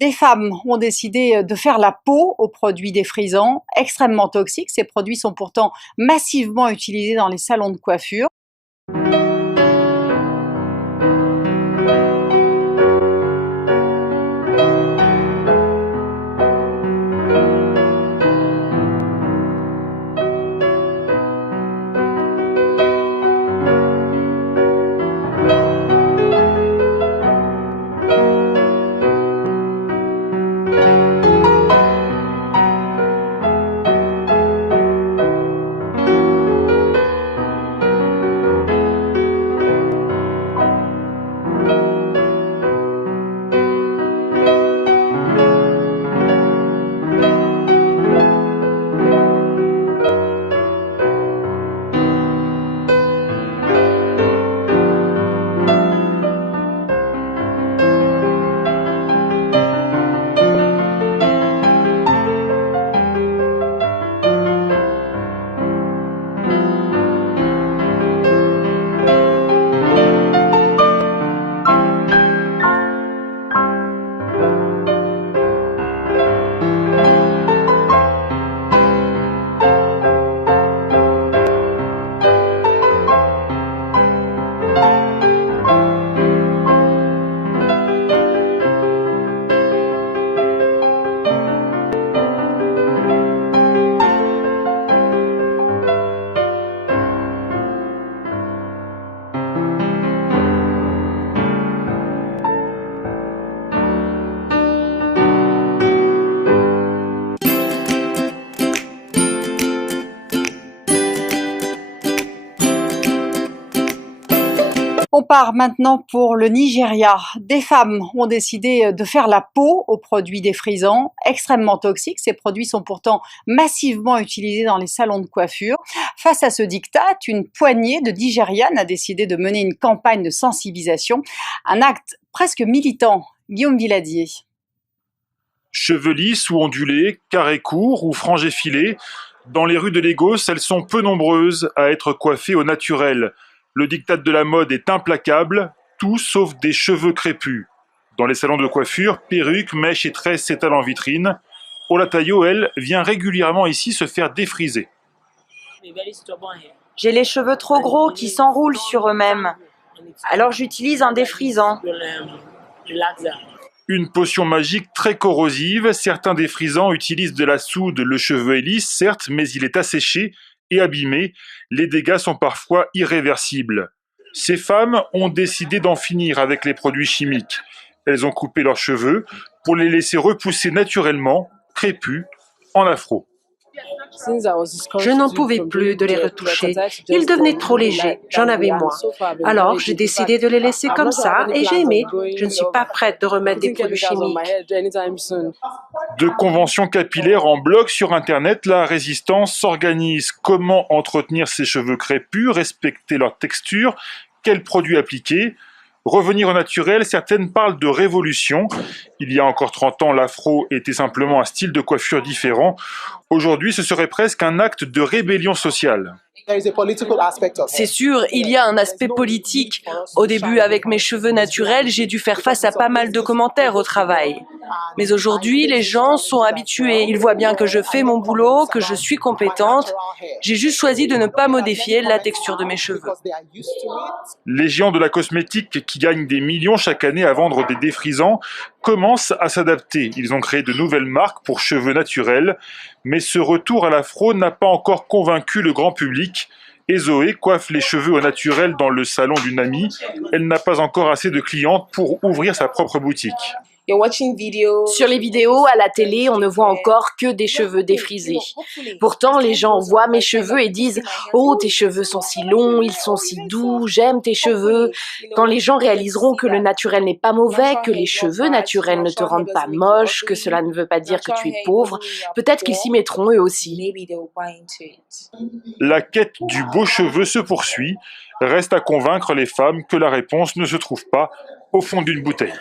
Des femmes ont décidé de faire la peau aux produits défrisants, extrêmement toxiques. Ces produits sont pourtant massivement utilisés dans les salons de coiffure. On part maintenant pour le Nigeria. Des femmes ont décidé de faire la peau aux produits défrisants, extrêmement toxiques. Ces produits sont pourtant massivement utilisés dans les salons de coiffure. Face à ce diktat, une poignée de Nigérianes a décidé de mener une campagne de sensibilisation, un acte presque militant. Guillaume Villadier. Cheveux lisses ou ondulés, carrés courts ou franges effilées, dans les rues de Lagos, elles sont peu nombreuses à être coiffées au naturel. Le diktat de la mode est implacable, tout sauf des cheveux crépus. Dans les salons de coiffure, perruques, mèches et tresses s'étalent en vitrine. Olatayo, elle, vient régulièrement ici se faire défriser. J'ai les cheveux trop gros qui s'enroulent sur eux-mêmes. Alors j'utilise un défrisant. Une potion magique très corrosive. Certains défrisants utilisent de la soude. Le cheveu est lisse, certes, mais il est asséché et abîmé. Les dégâts sont parfois irréversibles. Ces femmes ont décidé d'en finir avec les produits chimiques. Elles ont coupé leurs cheveux pour les laisser repousser naturellement, crépus, en afro. Je n'en pouvais plus de les retoucher. Ils devenaient trop légers, j'en avais moins. Alors, j'ai décidé de les laisser comme ça et j'ai aimé. Je ne suis pas prête de remettre des produits chimiques. De conventions capillaires en bloc sur Internet, la résistance s'organise. Comment entretenir ses cheveux crépus, respecter leur texture, quels produits appliquer? Revenir au naturel, certaines parlent de révolution. Il y a encore 30 ans, l'afro était simplement un style de coiffure différent. Aujourd'hui, ce serait presque un acte de rébellion sociale. C'est sûr, il y a un aspect politique. Au début, avec mes cheveux naturels, j'ai dû faire face à pas mal de commentaires au travail. Mais aujourd'hui, les gens sont habitués. Ils voient bien que je fais mon boulot, que je suis compétente. J'ai juste choisi de ne pas modifier la texture de mes cheveux. Les géants de la cosmétique qui gagnent des millions chaque année à vendre des défrisants commencent à s'adapter. Ils ont créé de nouvelles marques pour cheveux naturels. Mais ce retour à l'afro n'a pas encore convaincu le grand public. Et Zoé coiffe les cheveux au naturel dans le salon d'une amie. Elle n'a pas encore assez de clientes pour ouvrir sa propre boutique. Sur les vidéos, à la télé, on ne voit encore que des cheveux défrisés. Pourtant, les gens voient mes cheveux et disent « Oh, tes cheveux sont si longs, ils sont si doux, j'aime tes cheveux ». Quand les gens réaliseront que le naturel n'est pas mauvais, que les cheveux naturels ne te rendent pas moche, que cela ne veut pas dire que tu es pauvre, peut-être qu'ils s'y mettront eux aussi. La quête du beau cheveu se poursuit. Reste à convaincre les femmes que la réponse ne se trouve pas au fond d'une bouteille.